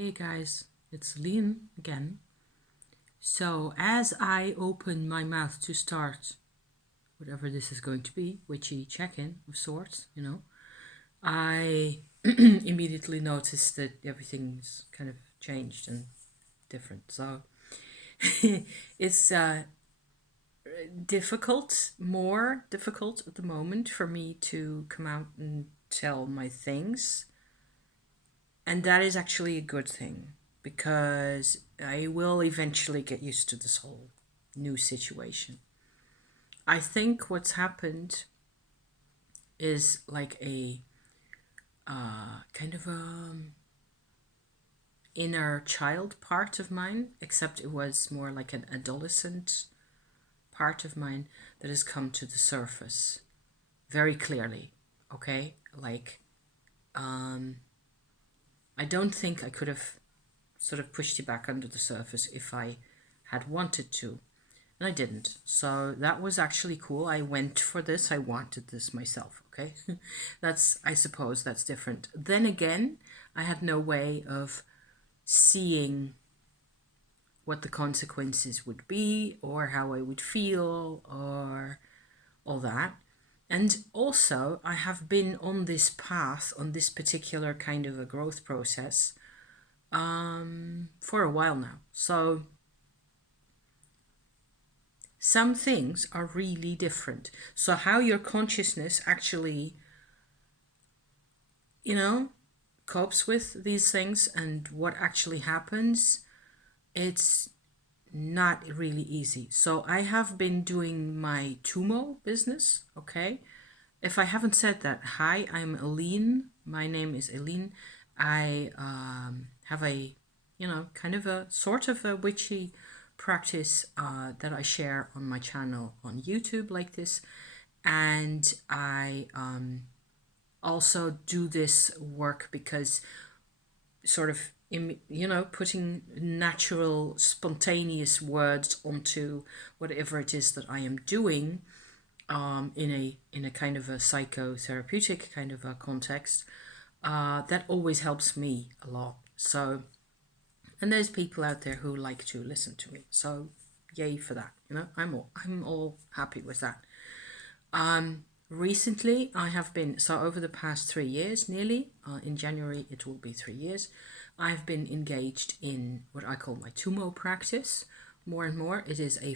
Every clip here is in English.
Hey guys, it's Lean again. So, as I open my mouth to start whatever this is going to be, witchy check in of sorts, I immediately noticed that everything's kind of changed and different. So, it's more difficult at the moment for me to come out and tell my things. And that is actually a good thing because I will eventually get used to this whole new situation. I think what's happened is like a kind of a inner child part of mine, except it was more like an adolescent part of mine that has come to the surface very clearly. Okay, like I don't think I could have sort of pushed it back under the surface if I had wanted to. And I didn't. So that was actually cool. I went for this. I wanted this myself. Okay. I suppose that's different. Then again, I had no way of seeing what the consequences would be or how I would feel or all that. And also, I have been on this path, on this particular kind of a growth process for a while now. So some things are really different. So how your consciousness actually, copes with these things and what actually happens, it's not really easy. So I have been doing my Tummo business, okay? If I haven't said that, hi, I'm Aline. My name is Aline. I have a, kind of a sort of a witchy practice that I share on my channel on YouTube like this. And I also do this work because sort of, putting natural, spontaneous words onto whatever it is that I am doing in a kind of a psychotherapeutic kind of a context, that always helps me a lot. So, and there's people out there who like to listen to me. So, yay for that. I'm all happy with that. Recently, I have been over the past 3 years, nearly in January it will be 3 years. I've been engaged in what I call my Tummo practice. More and more, it is a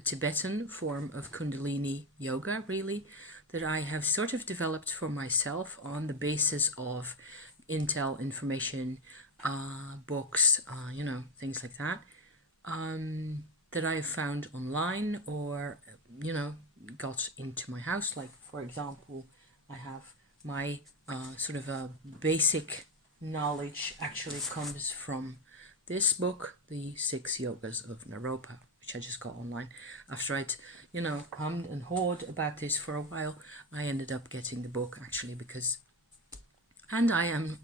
Tibetan form of Kundalini yoga, really, that I have sort of developed for myself on the basis of intel information, books, things like that, that I have found online or, got into my house. Like, for example, I have my sort of a basic knowledge actually comes from this book, The Six Yogas of Naropa, which I just got online. After I'd, hummed and hawed about this for a while, I ended up getting the book actually because, and I am,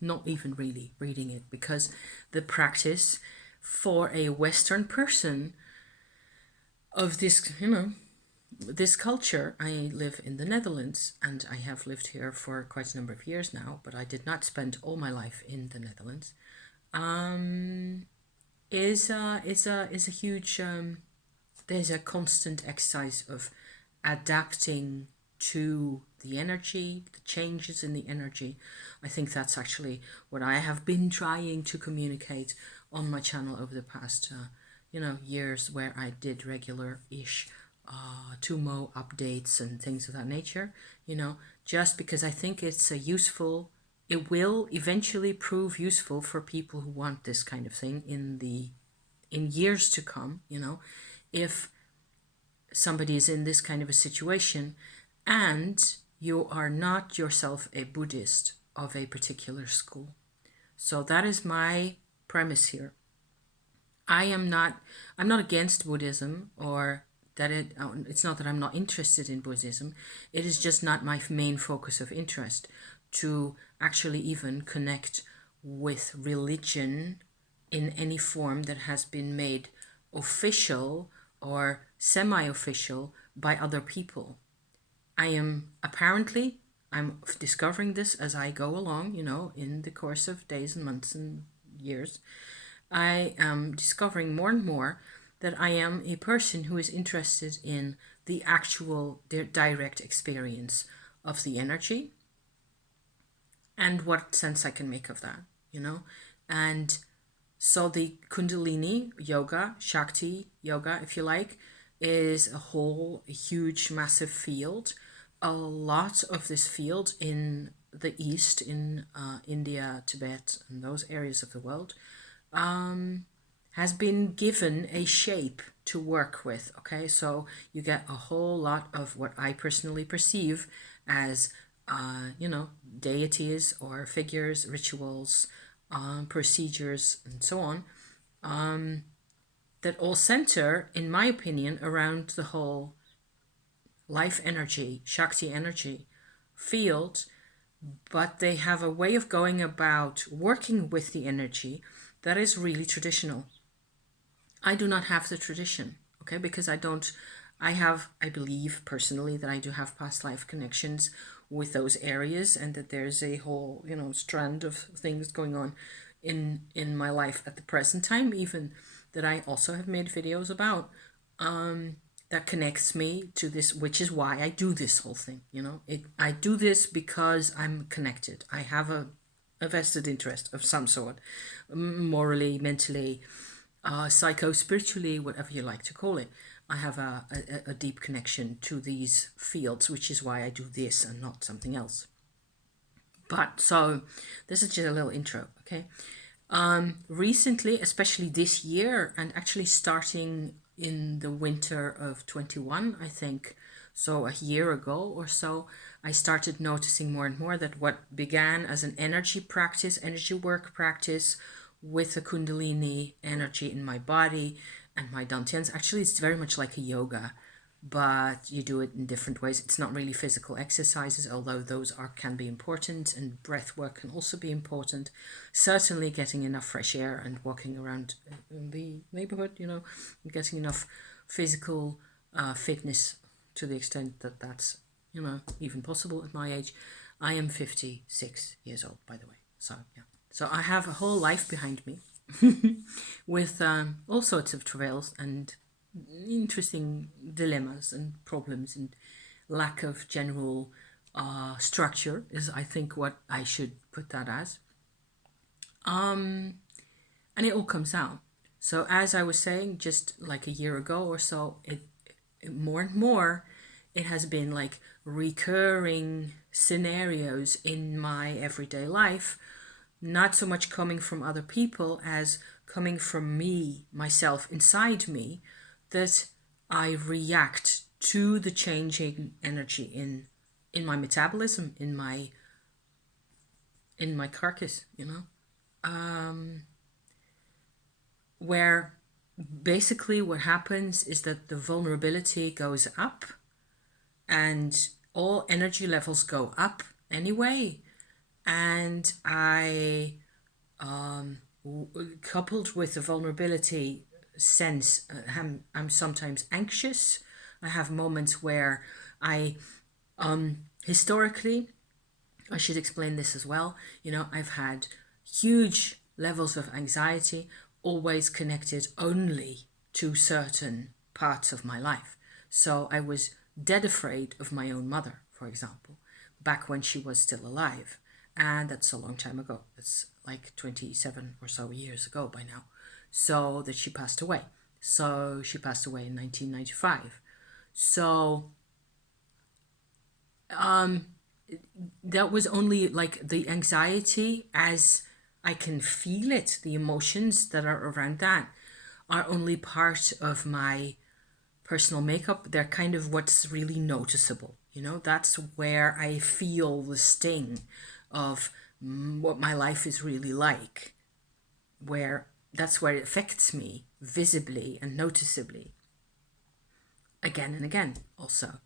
not even really reading it because the practice for a Western person of this, this culture. I live in the Netherlands and I have lived here for quite a number of years now, but I did not spend all my life in the Netherlands. Is a huge there's a constant exercise of adapting to the energy, the changes in the energy. I think that's actually what I have been trying to communicate on my channel over the past years, where I did regular-ish Tummo updates and things of that nature, just because I think it's a useful, it will eventually prove useful for people who want this kind of thing in years to come, if somebody is in this kind of a situation and you are not yourself a Buddhist of a particular school. So that is my premise here. I'm not against Buddhism, or that it's not that I'm not interested in Buddhism. It is just not my main focus of interest to actually even connect with religion in any form that has been made official or semi-official by other people. I I'm discovering this as I go along, in the course of days and months and years. I am discovering more and more that I am a person who is interested in the actual direct experience of the energy and what sense I can make of that. And so the Kundalini yoga, Shakti yoga, if you like, is a huge, massive field. A lot of this field in the East, in India, Tibet, and those areas of the world, has been given a shape to work with. Okay, so you get a whole lot of what I personally perceive as, deities or figures, rituals, procedures, and so on, that all center, in my opinion, around the whole life energy, Shakti energy field, but they have a way of going about working with the energy that is really traditional. I do not have the tradition, okay, because I believe personally that I do have past life connections with those areas, and that there's a whole, strand of things going on in my life at the present time, even that I also have made videos about, that connects me to this, which is why I do this whole thing. I do this because I'm connected. I have a vested interest of some sort, morally, mentally, psycho-spiritually, whatever you like to call it. I have a deep connection to these fields, which is why I do this and not something else. But so this is just a little intro, okay? Recently, especially this year, and actually starting in the winter of 21, I think, so a year ago or so, I started noticing more and more that what began as an energy work practice with the Kundalini energy in my body and my dantians, actually it's very much like a yoga, but you do it in different ways. It's not really physical exercises, although those can be important, and breath work can also be important. Certainly getting enough fresh air and walking around the neighborhood, getting enough physical fitness to the extent that that's, even possible at my age. I am 56 years old, by the way. So, yeah. So I have a whole life behind me with all sorts of travails and interesting dilemmas and problems, and lack of general structure is, I think, what I should put that as. And it all comes out. So as I was saying, just like a year ago or so, it more and more, it has been like recurring scenarios in my everyday life, not so much coming from other people as coming from me, myself, inside me, that I react to the changing energy in my metabolism, in my carcass, where basically what happens is that the vulnerability goes up and all energy levels go up anyway, and I coupled with the vulnerability sense, I'm sometimes anxious. I have moments where I historically, I should explain this as well, I've had huge levels of anxiety, always connected only to certain parts of my life. So I was dead afraid of my own mother, for example, back when she was still alive. And that's a long time ago. It's like 27 or so years ago by now. So that she passed away. So she passed away in 1995. So that was only like the anxiety, as I can feel it, the emotions that are around that are only part of my personal makeup. They're kind of what's really noticeable. That's where I feel the sting of what my life is really like, that's where it affects me visibly and noticeably again and again. Also,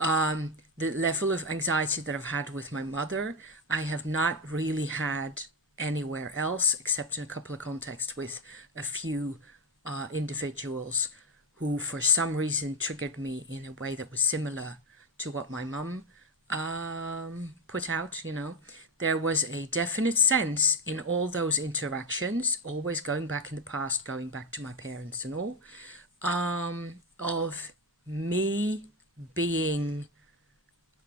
the level of anxiety that I've had with my mother, I have not really had anywhere else, except in a couple of contexts with a few individuals who for some reason triggered me in a way that was similar to what my mum put out, there was a definite sense in all those interactions, always going back in the past, going back to my parents and all, of me being,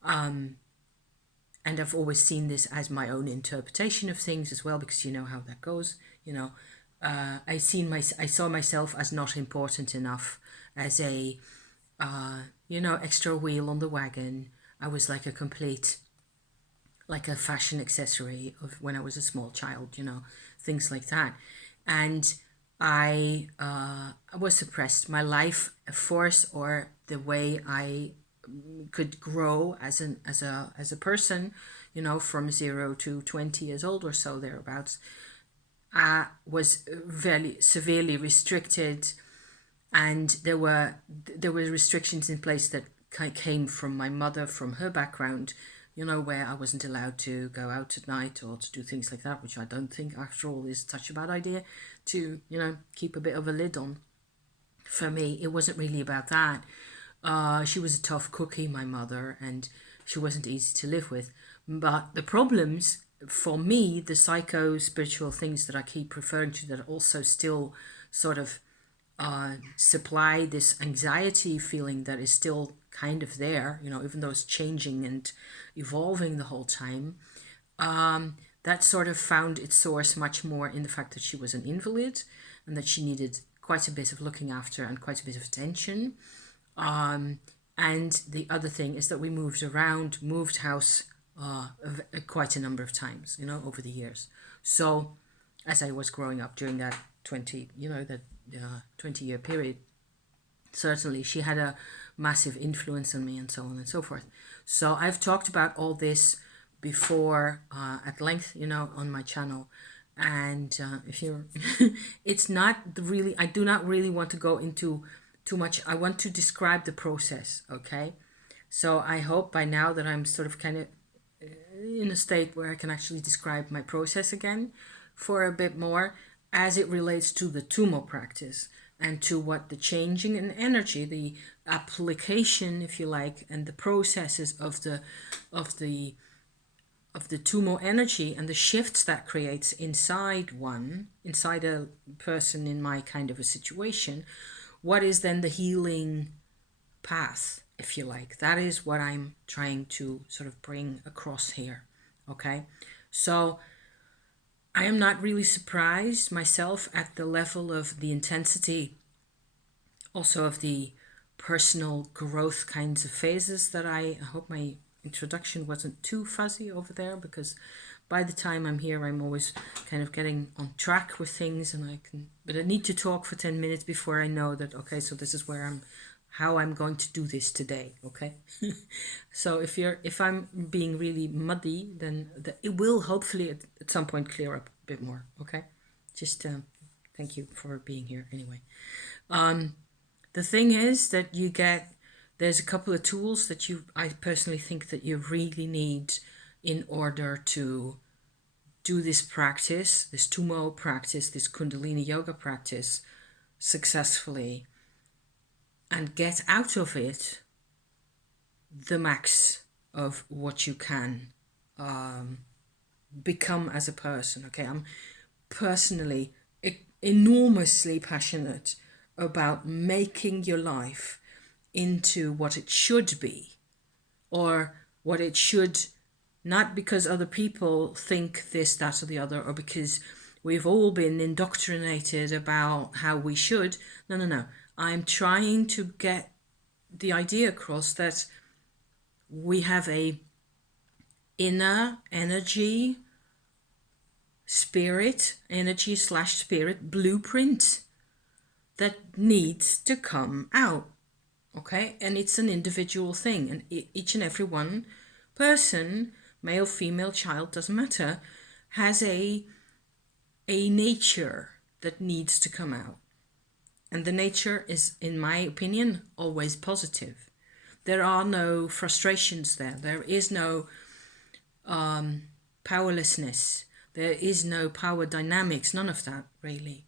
and I've always seen this as my own interpretation of things as well, because you know how that goes, I saw myself as not important enough, as a extra wheel on the wagon. I was like a complete, like a fashion accessory of when I was a small child, things like that. And I was suppressed. My life force, or the way I could grow as a person, from 0 to 20 years old or so thereabouts, was very severely restricted, and there were restrictions in place that came from my mother, from her background, where I wasn't allowed to go out at night or to do things like that, which I don't think, after all, is such a bad idea to, keep a bit of a lid on. For me, it wasn't really about that. She was a tough cookie, my mother, and she wasn't easy to live with. But the problems, for me, the psycho spiritual things that I keep referring to, that also still sort of supply this anxiety feeling that is still kind of there, even though it's changing and evolving the whole time. That sort of found its source much more in the fact that she was an invalid and that she needed quite a bit of looking after and quite a bit of attention. And the other thing is that we moved house quite a number of times, over the years. So as I was growing up during that 20-year period, certainly she had a massive influence on me, and so on and so forth. So I've talked about all this before at length, on my channel. And if you're, it's not really, I do not really want to go into too much. I want to describe the process, okay? So I hope by now that I'm sort of kind of in a state where I can actually describe my process again for a bit more, as it relates to the Tummo practice and to what the changing in energy, the application, if you like, and the processes of the Tummo energy and the shifts that creates inside a person in my kind of a situation. What is then the healing path, if you like? That is what I'm trying to sort of bring across here. Okay, so I am not really surprised myself at the level of the intensity, also of the personal growth kinds of phases that I hope my introduction wasn't too fuzzy over there, because by the time I'm here, I'm always kind of getting on track with things, and but I need to talk for 10 minutes before I know that, okay, so this is how I'm going to do this today, okay? So if I'm being really muddy, then it will hopefully at some point clear up a bit more, okay? Just thank you for being here anyway. The thing is that there's a couple of tools that I personally think that you really need in order to do this practice, this Tummo practice, this Kundalini yoga practice successfully, and get out of it the max of what you can become as a person. Okay, I'm personally enormously passionate about making your life into what it should be, or what it should, not because other people think this, that, or the other, or because we've all been indoctrinated about how we should. No, no, no. I'm trying to get the idea across that we have a inner energy, energy/spirit blueprint that needs to come out. Okay, and it's an individual thing, and each and every one person, male, female, child, doesn't matter, has a nature that needs to come out. And the nature is, in my opinion, always positive. There are no frustrations there. There is no powerlessness. There is no power dynamics, none of that, really.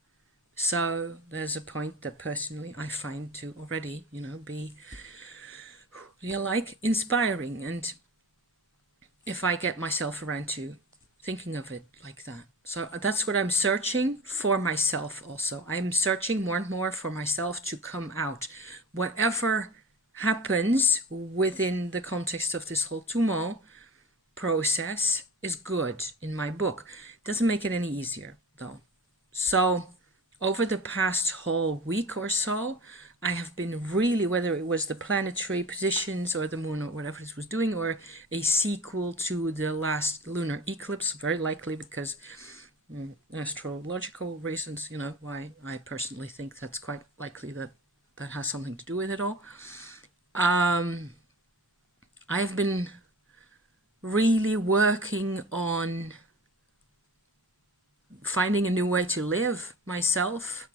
So there's a point that personally I find to already, be, inspiring. And if I get myself around to thinking of it like that. So that's what I'm searching for myself also. I'm searching more and more for myself to come out. Whatever happens within the context of this whole Tummo process is good in my book. Doesn't make it any easier though. So over the past whole week or so, I have been really, whether it was the planetary positions or the moon or whatever it was doing, or a sequel to the last lunar eclipse, very likely because astrological reasons, why I personally think that's quite likely that that has something to do with it all. I've been really working on finding a new way to live myself.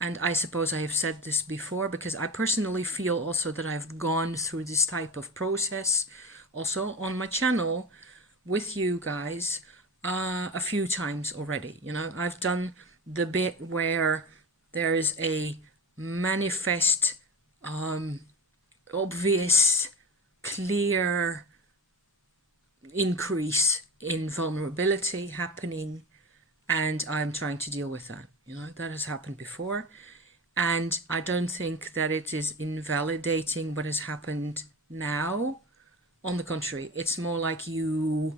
And I suppose I have said this before because I personally feel also that I've gone through this type of process also on my channel with you guys a few times already. I've done the bit where there is a manifest, obvious, clear increase in vulnerability happening, and I'm trying to deal with that. That has happened before, and I don't think that it is invalidating what has happened now. On the contrary, it's more like you,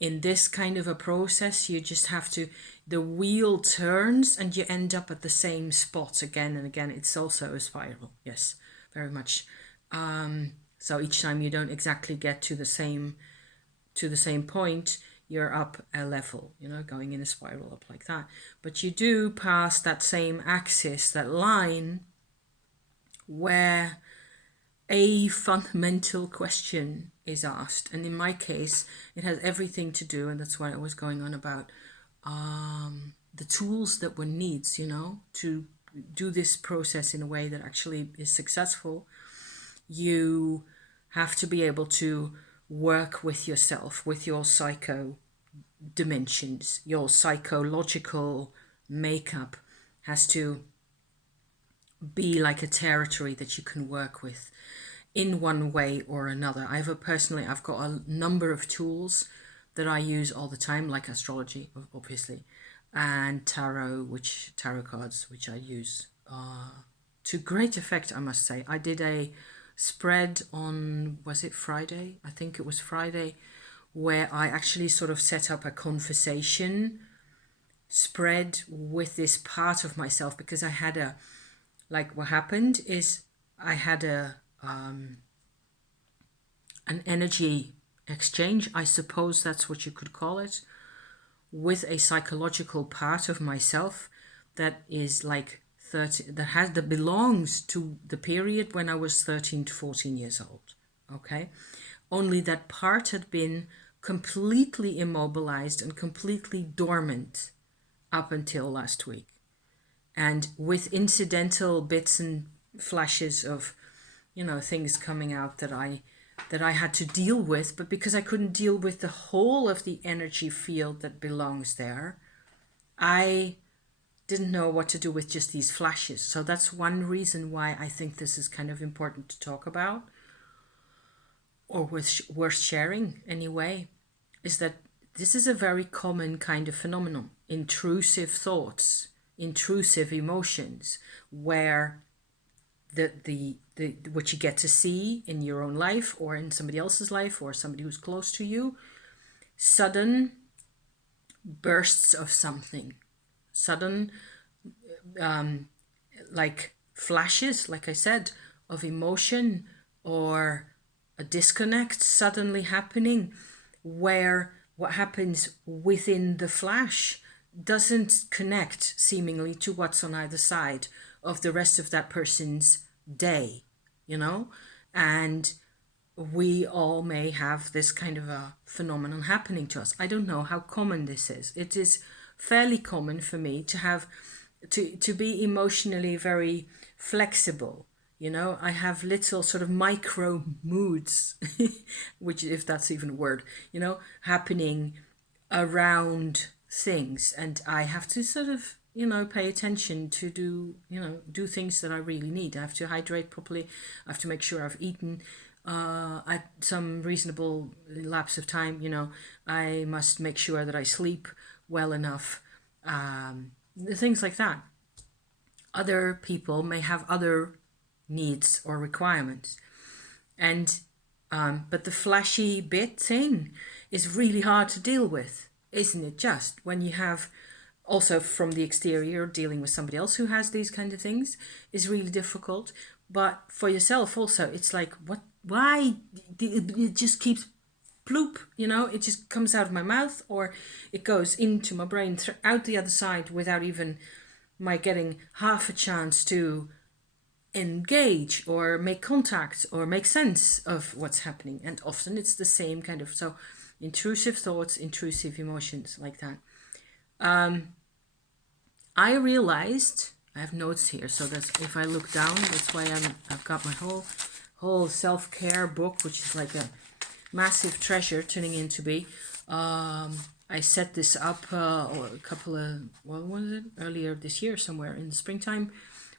in this kind of a process, you just have to, the wheel turns and you end up at the same spot again and again. It's also a spiral. Yes, very much. So each time you don't exactly get to the same point, you're up a level, going in a spiral up like that. But you do pass that same axis, that line where a fundamental question is asked. And in my case, it has everything to do, and that's what I was going on about, the tools that one needs, to do this process in a way that actually is successful. You have to be able to work with yourself, with your psycho dimensions. Your psychological makeup has to be like a territory that you can work with in one way or another. I've got a number of tools that I use all the time, like astrology, obviously, and tarot cards, which I use to great effect, I must say. I did a spread on, was it Friday? I think it was Friday, where I actually sort of set up a conversation spread with this part of myself, because I had what happened is I had an energy exchange, I suppose that's what you could call it, with a psychological part of myself that is like 30, that belongs to the period when I was 13 to 14 years old. Okay, only that part had been completely immobilized and completely dormant up until last week, and with incidental bits and flashes of things coming out that I had to deal with. But because I couldn't deal with the whole of the energy field that belongs there, I didn't know what to do with just these flashes. So that's one reason why I think this is kind of important to talk about, or worth sharing anyway, is that this is a very common kind of phenomenon. Intrusive thoughts, intrusive emotions, where the what you get to see in your own life or in somebody else's life or somebody who's close to you, sudden bursts of something, sudden like flashes, like I said, of emotion, or a disconnect suddenly happening, where what happens within the flash doesn't connect seemingly to what's on either side of the rest of that person's day, and we all may have this kind of a phenomenon happening to us. I don't know how common this is. It is fairly common for me to have to be emotionally very flexible. I have little sort of micro moods, which, if that's even a word, happening around things, and I have to sort of pay attention to do things that I really need. I have to hydrate properly. I have to make sure I've eaten. at some reasonable lapse of time, I must make sure that I sleep well enough. Things like that. Other people may have other needs or requirements. And but the flashy bit thing is really hard to deal with, isn't it? Just when you have also from the exterior dealing with somebody else who has these kind of things is really difficult. But for yourself also, it's like, what? Why? It just keeps bloop, it just comes out of my mouth, or it goes into my brain out the other side without even my getting half a chance to engage or make contact or make sense of what's happening. And often it's the same kind of, so intrusive thoughts, intrusive emotions, like that. I realized, I have notes here, so that's, if I look down, that's why I've got my whole self-care book, which is like a massive treasure turning into be. I set this up a couple of, what was it, earlier this year, somewhere in the springtime,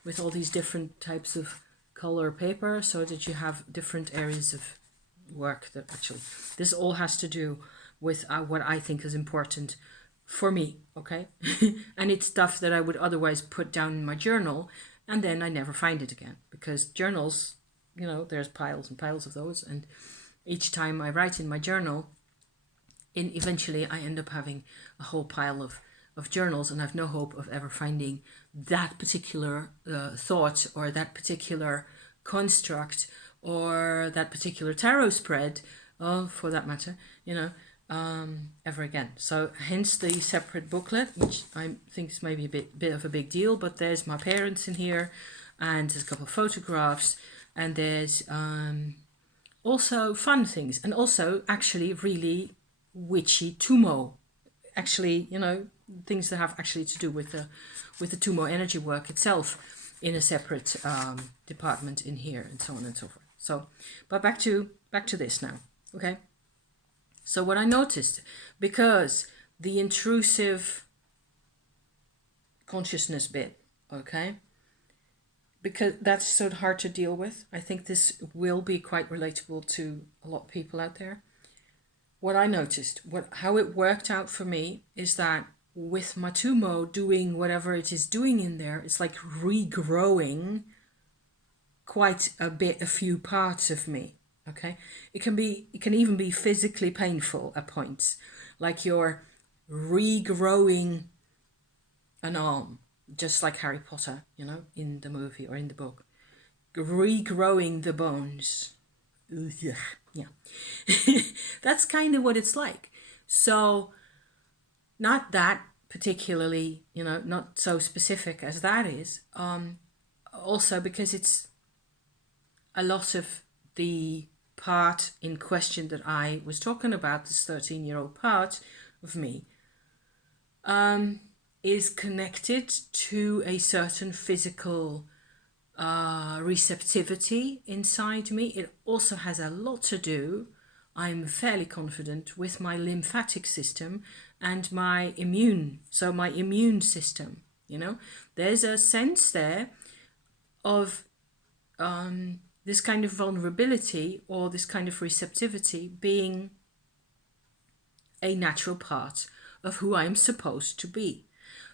with all these different types of color paper, so that you have different areas of work that actually, this all has to do with what I think is important for me, okay? And it's stuff that I would otherwise put down in my journal, and then I never find it again, because journals, there's piles and piles of those, and each time I write in my journal, eventually I end up having a whole pile of journals, and I've no hope of ever finding that particular thought, or that particular construct, or that particular tarot spread, for that matter, ever again. So hence the separate booklet, which I think is maybe a bit of a big deal, but there's my parents in here, and there's a couple of photographs, and there's also fun things, and also actually really witchy Tummo, actually, things that have actually to do with the Tummo energy work itself in a separate department in here, and so on and so forth. So, but back to this now, okay? So what I noticed, because the intrusive consciousness bit, okay, because that's so hard to deal with, I think this will be quite relatable to a lot of people out there. What I noticed, how it worked out for me, is that with my Tummo doing whatever it is doing in there, it's like regrowing quite a few parts of me. Okay, it can even be physically painful at points, like you're regrowing an arm, just like Harry Potter, in the movie or in the book, regrowing the bones. Yeah, that's kind of what it's like. So, not that particularly, not so specific as that is. Also because it's a lot of the part in question that I was talking about, this 13-year-old part of me, is connected to a certain physical receptivity inside me. It also has a lot to do, I'm fairly confident, with my lymphatic system and my immune system. There's a sense there of this kind of vulnerability, or this kind of receptivity, being a natural part of who I'm supposed to be.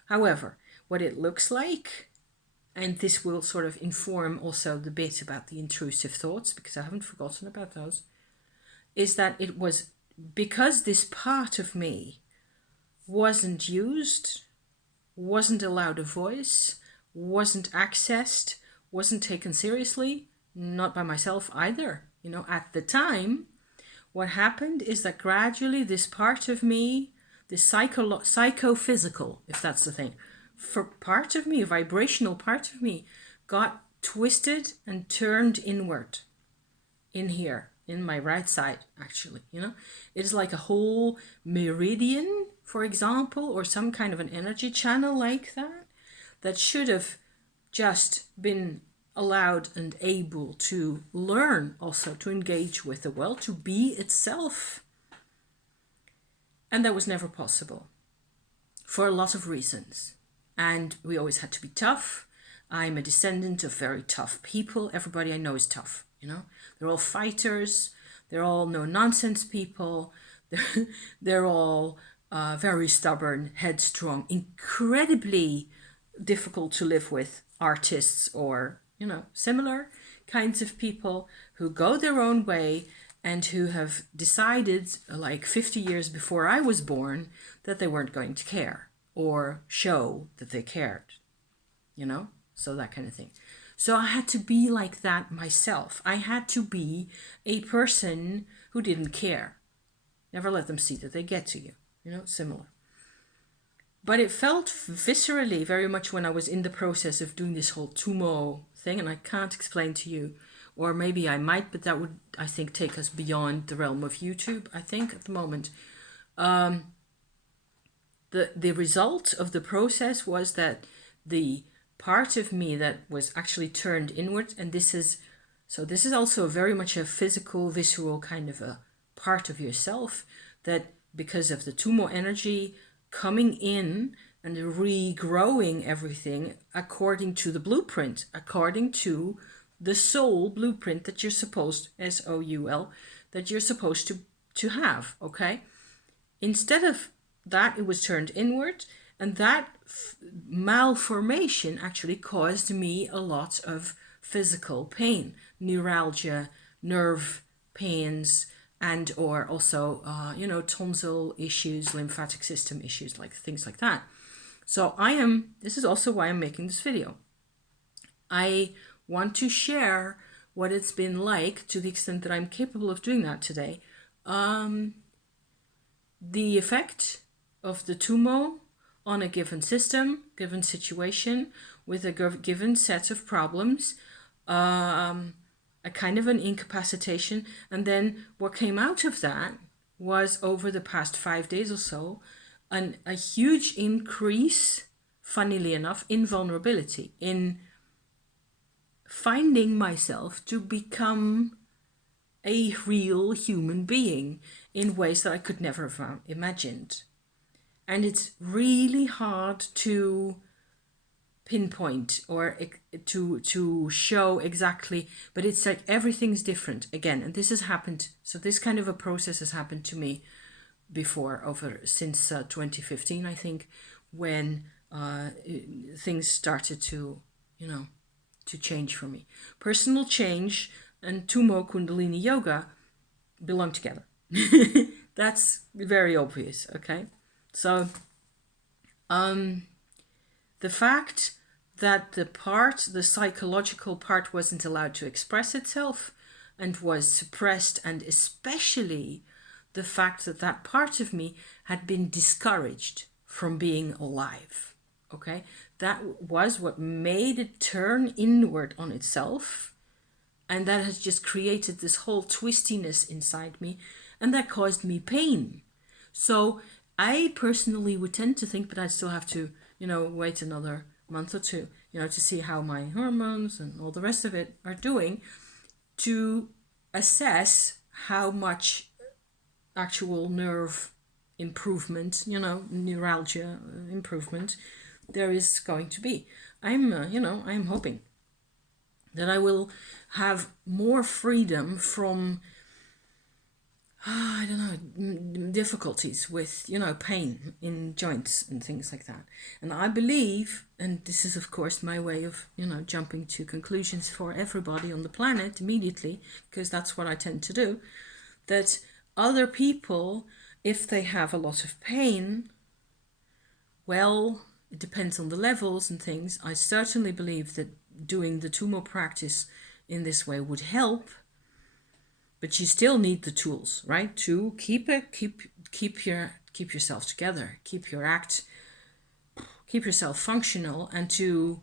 However, what it looks like, and this will sort of inform also the bit about the intrusive thoughts, because I haven't forgotten about those, is that it was because this part of me wasn't used, wasn't allowed a voice, wasn't accessed, wasn't taken seriously, not by myself either. At the time, what happened is that gradually this part of me, this psychophysical, if that's the thing, for part of me, a vibrational part of me, got twisted and turned inward in here, in my right side, actually. It is like a whole meridian, for example, or some kind of an energy channel like that should have just been allowed and able to learn, also to engage with the world, to be itself. And that was never possible for a lot of reasons. And we always had to be tough. I'm a descendant of very tough people. Everybody I know is tough. you know. They're all fighters, they're all no-nonsense people, they're all very stubborn, headstrong, incredibly difficult to live with artists or, you know, similar kinds of people who go their own way and who have decided, like 50 years before I was born, that they weren't going to care or show that they cared, you know? So that kind of thing. So I had to be like that myself. I had to be a person who didn't care. Never let them see that they get to you, you know, similar. But it felt viscerally very much when I was in the process of doing this whole Tummo thing, and I can't explain to you, or maybe I might, but that would, I think, take us beyond the realm of YouTube, I think, at the moment. The result of the process was that the part of me that was actually turned inward, and this is also very much a physical, visceral kind of a part of yourself, that because of the Tummo energy coming in and regrowing everything according to the blueprint, according to the soul blueprint that you're supposed, SOUL, that you're supposed to have, okay? Instead of that, it was turned inward, and that malformation actually caused me a lot of physical pain, neuralgia, nerve pains, and or also you know, tonsil issues, lymphatic system issues, like things like that. So this is also why I'm making this video. I want to share what it's been like, to the extent that I'm capable of doing that today. The effect of the Tummo on a given system, given situation, with a given set of problems, a kind of an incapacitation. And then what came out of that was, over the past 5 days or so, a huge increase, funnily enough, in vulnerability, in finding myself to become a real human being in ways that I could never have imagined. And it's really hard to pinpoint or to show exactly, but it's like everything's different again. And this has happened, so this kind of a process has happened to me before, since 2015, I think, when things started to, you know, to change for me. Personal change and Tummo Kundalini Yoga belong together. That's very obvious, okay? So the fact that the psychological part wasn't allowed to express itself and was suppressed, and especially the fact that that part of me had been discouraged from being alive, okay? That was what made it turn inward on itself, and that has just created this whole twistiness inside me, and that caused me pain. So I personally would tend to think, but I still have to, you know, wait another month or two, you know, to see how my hormones and all the rest of it are doing, to assess how much actual nerve improvement, you know, neuralgia improvement there is going to be. You know, I'm hoping that I will have more freedom from, I don't know, difficulties with, you know, pain in joints and things like that. And I believe, and this is of course my way of, you know, jumping to conclusions for everybody on the planet immediately, because that's what I tend to do, that other people, if they have a lot of pain, well, it depends on the levels and things. I certainly believe that doing the Tummo practice in this way would help, but you still need the tools, right? To keep yourself together, keep yourself functional, and to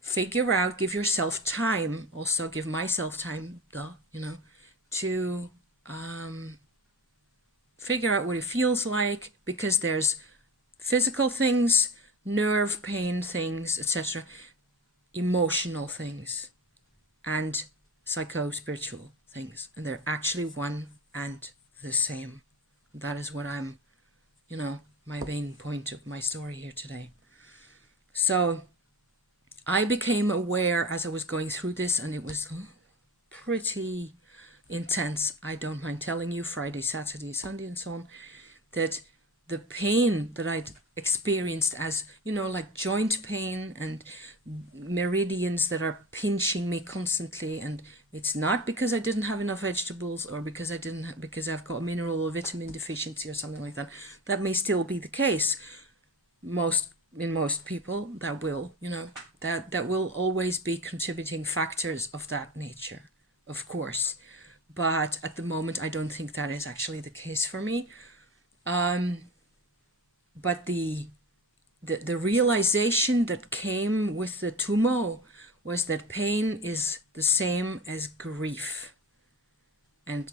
figure out, give yourself time, also give myself time, you know, to figure out what it feels like, because there's physical things, nerve pain things, etc., emotional things, and psycho-spiritual things, and they're actually one and the same. That is what I'm, you know, my main point of my story here today. So I became aware as I was going through this, and it was pretty intense. I don't mind telling you, Friday, Saturday, Sunday, and so on, that the pain that I'd experienced as, like joint pain and meridians that are pinching me constantly, and it's not because I didn't have enough vegetables or because I've got a mineral or vitamin deficiency or something like that. That may still be the case. In most people, that will, that will always be contributing factors of that nature, of course. But at the moment, I don't think that is actually the case for me. But the realization that came with the Tummo was that pain is the same as grief. And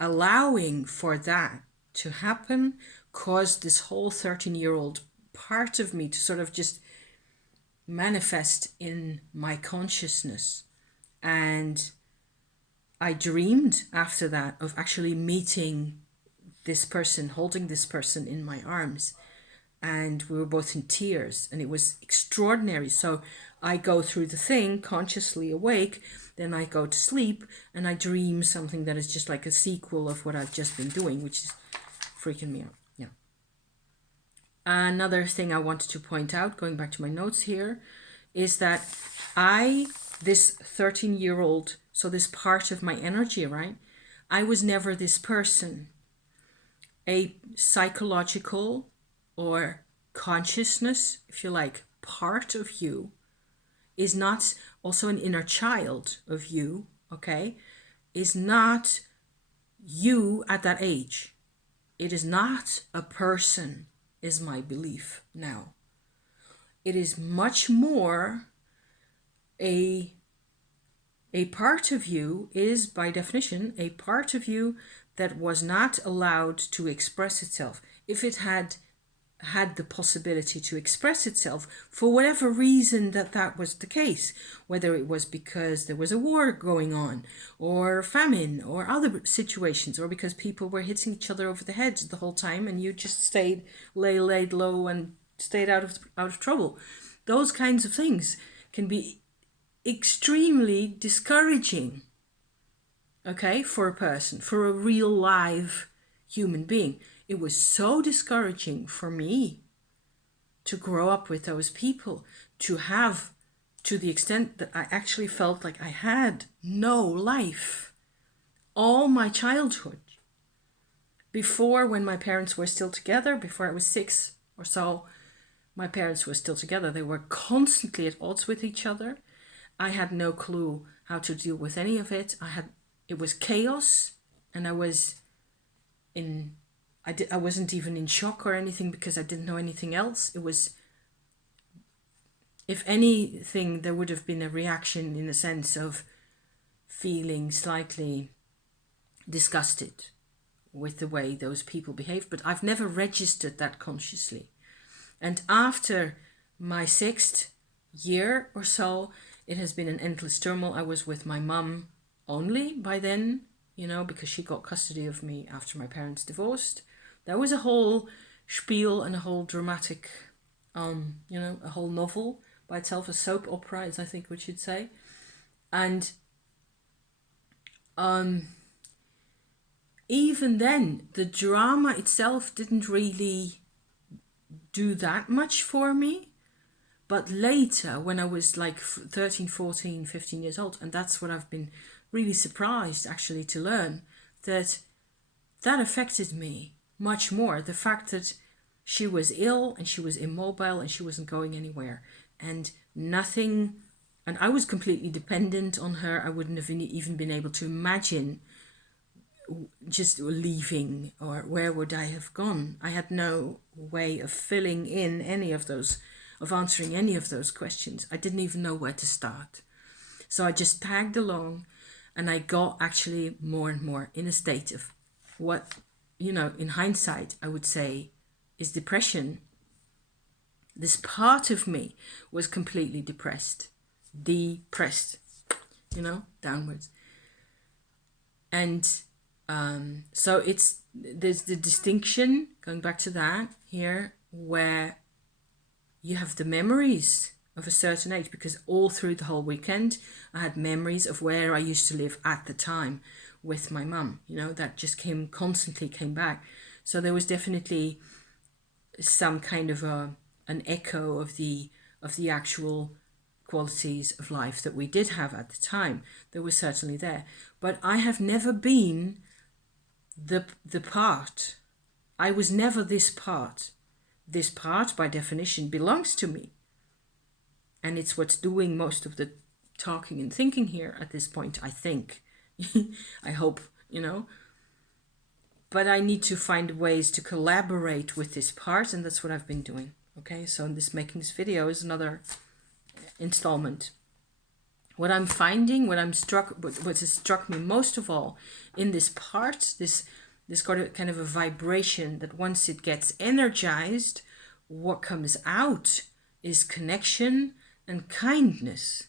allowing for that to happen caused this whole 13-year-old part of me to sort of just manifest in my consciousness. And I dreamed after that of actually meeting this person, holding this person in my arms. And we were both in tears, and it was extraordinary. So I go through the thing consciously awake, then I go to sleep, and I dream something that is just like a sequel of what I've just been doing, which is freaking me out. Yeah. Another thing I wanted to point out, going back to my notes here, is that this 13-year-old, so this part of my energy, right? I was never this person. A psychological or consciousness, if you like, part of you is not, also an inner child of you, okay, is not you at that age. It is not a person, is my belief now. It is much more a part of you is, by definition, a part of you that was not allowed to express itself. If it had the possibility to express itself, for whatever reason that was the case, whether it was because there was a war going on or famine or other situations, or because people were hitting each other over the head the whole time and you just laid low and stayed out of trouble. Those kinds of things can be extremely discouraging, okay, for a person, for a real live human being. It was so discouraging for me to grow up with those people, to the extent that I actually felt like I had no life. All my childhood, before, when my parents were still together, before I was 6 or so, my parents were still together. They were constantly at odds with each other. I had no clue how to deal with any of it. It was chaos, and I wasn't even in shock or anything because I didn't know anything else. It was, if anything, there would have been a reaction in the sense of feeling slightly disgusted with the way those people behaved, but I've never registered that consciously. And after my 6th year or so, it has been an endless turmoil. I was with my mum only by then, because she got custody of me after my parents divorced. That was a whole spiel and a whole dramatic, a whole novel by itself, a soap opera, as I think we should say. And even then, the drama itself didn't really do that much for me. But later, when I was like 13, 14, 15 years old, and that's what I've been really surprised actually to learn, that affected me much more. The fact that she was ill and she was immobile and she wasn't going anywhere and nothing, and I was completely dependent on her. I wouldn't have even been able to imagine just leaving, or where would I have gone? I had no way of filling in any of those, of answering any of those questions. I didn't even know where to start. So I just tagged along, and I got actually more and more in a state of what, in hindsight, I would say is depression. This part of me was completely depressed, downwards. And so there's the distinction, going back to that here, where you have the memories of a certain age, because all through the whole weekend I had memories of where I used to live at the time with my mum, you know, that just constantly came back. So there was definitely some kind of an echo of the actual qualities of life that we did have at the time that was certainly there. But I have never been the part. I was never this part. This part, by definition, belongs to me. And it's what's doing most of the talking and thinking here at this point, I think. I hope, you know. But I need to find ways to collaborate with this part, and that's what I've been doing. Okay, so making this video is another installment. What I'm finding, what has struck me most of all in this part, this kind of a vibration that once it gets energized, what comes out is connection and kindness.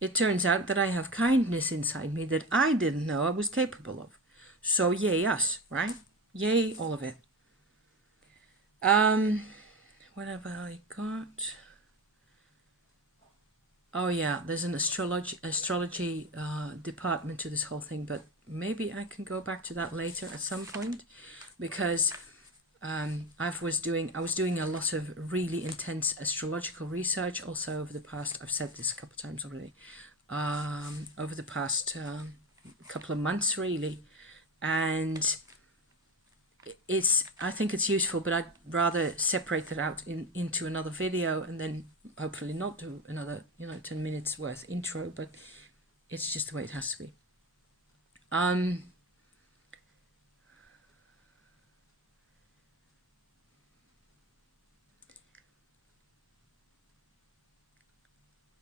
It turns out that I have kindness inside me that I didn't know I was capable of. So yay us, right? Yay all of it. What have I got? Oh yeah, there's an astrology department to this whole thing, but maybe I can go back to that later at some point, because I was doing a lot of really intense astrological research also over the past, I've said this a couple of times already, over the past couple of months really, and I think it's useful, but I'd rather separate that out into another video and then hopefully not do another 10 minutes worth intro, but it's just the way it has to be.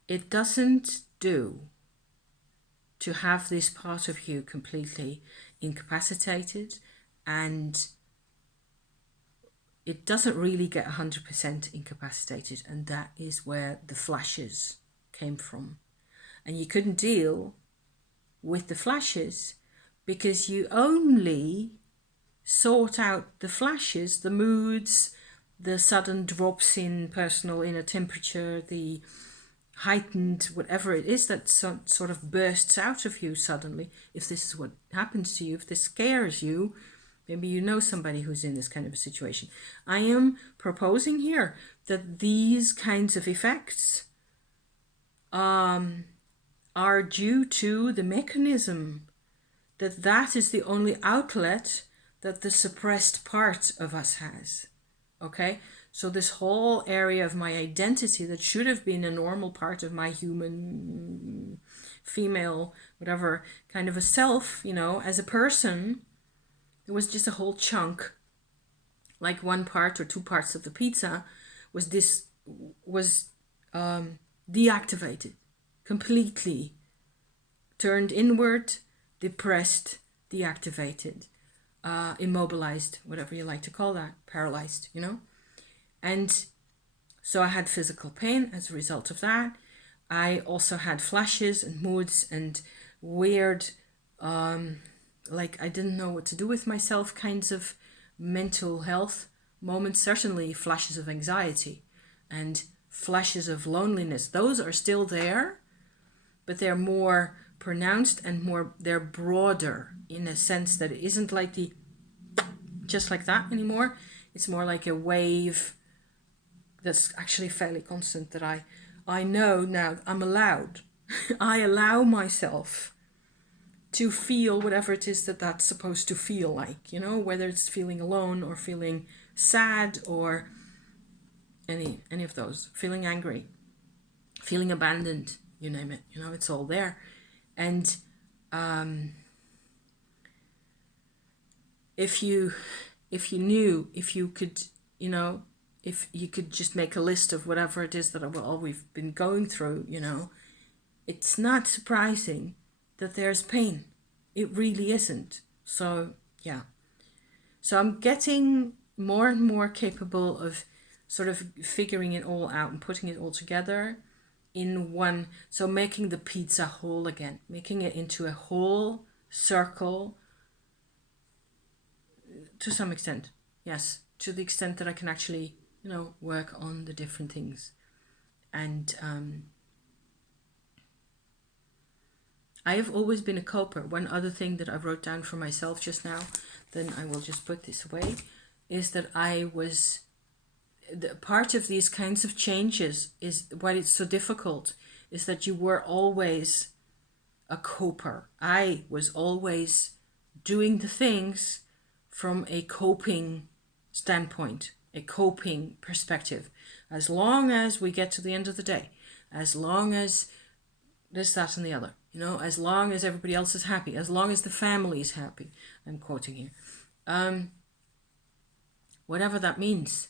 It doesn't do to have this part of you completely incapacitated, and it doesn't really get 100% incapacitated, and that is where the flashes came from. And you couldn't deal with the flashes because you only sort out the flashes, the moods, the sudden drops in personal inner temperature, the heightened whatever it is that sort of bursts out of you suddenly. If this is what happens to you, if this scares you, maybe you know somebody who's in this kind of a situation. I am proposing here that these kinds of effects are due to the mechanism, that is the only outlet that the suppressed part of us has. Okay? So this whole area of my identity that should have been a normal part of my human, female, whatever, kind of a self, as a person, there was just a whole chunk, like one part or two parts of the pizza was deactivated, completely turned inward, depressed, deactivated, immobilized, whatever you like to call that, paralyzed, And so I had physical pain as a result of that. I also had flashes and moods and weird, like I didn't know what to do with myself kinds of mental health moments, certainly flashes of anxiety and flashes of loneliness. Those are still there, but they're more pronounced and they're broader in a sense that it isn't like just like that anymore. It's more like a wave that's actually fairly constant, that I know now I'm allowed. I allow myself to feel whatever it is that's supposed to feel like, whether it's feeling alone or feeling sad or any of those, feeling angry, feeling abandoned, you name it, it's all there. And if you could just make a list of whatever it is that we've been going through, it's not surprising that there's pain. It really isn't. So yeah. So I'm getting more and more capable of sort of figuring it all out and putting it all together in one. So making the pizza whole again, making it into a whole circle to some extent. Yes, to the extent that I can actually, work on the different things. And I have always been a coper. One other thing that I wrote down for myself just now, then I will just put this away, is that I was, the part of these kinds of changes is why it's so difficult, is that you were always a coper. I was always doing the things from a coping standpoint, a coping perspective. As long as we get to the end of the day, as long as this, that, and the other, you know, as long as everybody else is happy, as long as the family is happy, I'm quoting here, whatever that means,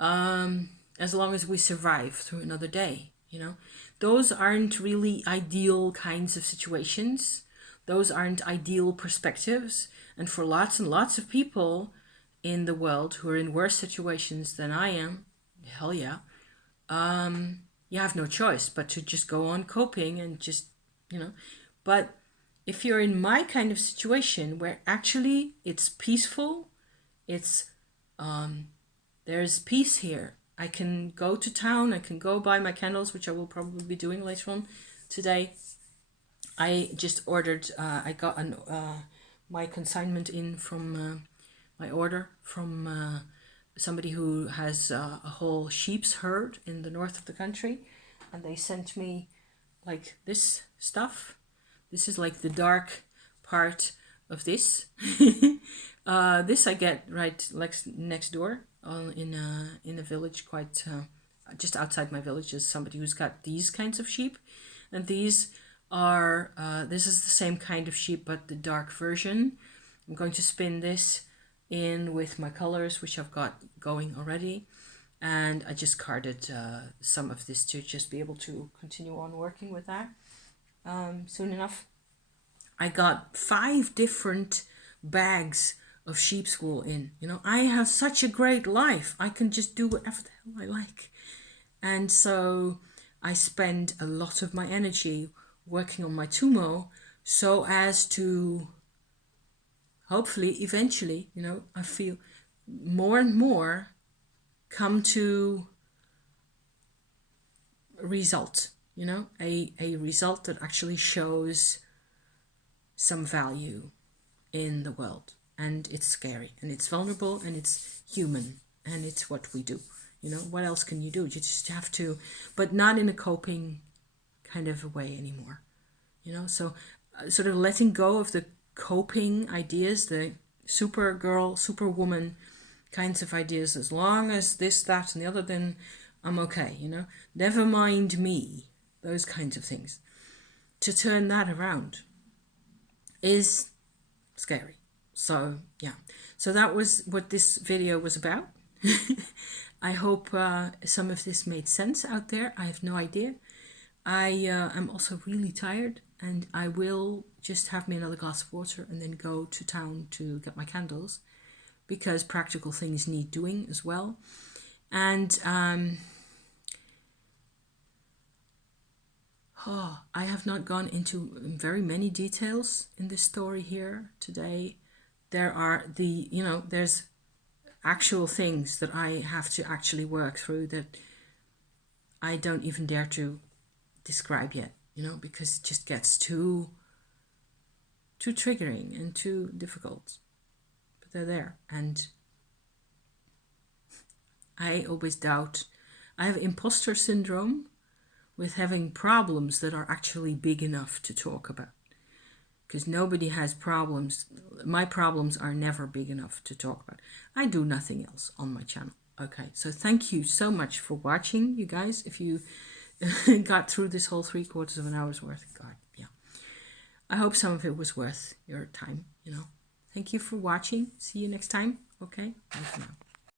as long as we survive through another day, you know, those aren't really ideal kinds of situations. Those aren't ideal perspectives. And for lots and lots of people in the world who are in worse situations than I am, hell yeah, you have no choice but to just go on coping and just, you know. But if you're in my kind of situation where actually it's peaceful, it's there's peace here. I can go to town, I can go buy my candles, which I will probably be doing later on today. I just ordered, I got my consignment in from my order from somebody who has a whole sheep's herd in the north of the country, and they sent me like this stuff. This is like the dark part of this. This I get right next door in a village quite just outside my village is somebody who's got these kinds of sheep, and these are this is the same kind of sheep but the dark version. I'm going to spin this in with my colors, which I've got going already, and I just carded some of this to just be able to continue on working with that soon enough. I got 5 different bags of sheep's wool in. You know, I have such a great life. I can just do whatever the hell I like. And so I spend a lot of my energy working on my Tummo so as to hopefully eventually, you know, I feel more and more come to a result, you know, a result that actually shows some value in the world. And it's scary and it's vulnerable and it's human and it's what we do. You know, what else can you do? You just have to, but not in a coping kind of a way anymore. You know, so sort of letting go of the coping ideas, the supergirl, superwoman kinds of ideas. As long as this, that, and the other, then I'm okay. You know, never mind me. Those kinds of things. To turn that around is scary. So yeah, so that was what this video was about. I hope some of this made sense out there. I have no idea. I am also really tired, and I will just have me another glass of water and then go to town to get my candles, because practical things need doing as well. And I have not gone into very many details in this story here today. There are there's actual things that I have to actually work through that I don't even dare to describe yet, you know, because it just gets too triggering and too difficult. But they're there, and I always doubt. I have imposter syndrome with having problems that are actually big enough to talk about. Because nobody has problems. My problems are never big enough to talk about. I do nothing else on my channel. Okay, so thank you so much for watching, you guys. If you got through this whole 3/4 of an hour's worth, God, yeah. I hope some of it was worth your time, you know. Thank you for watching. See you next time. Okay, bye for now.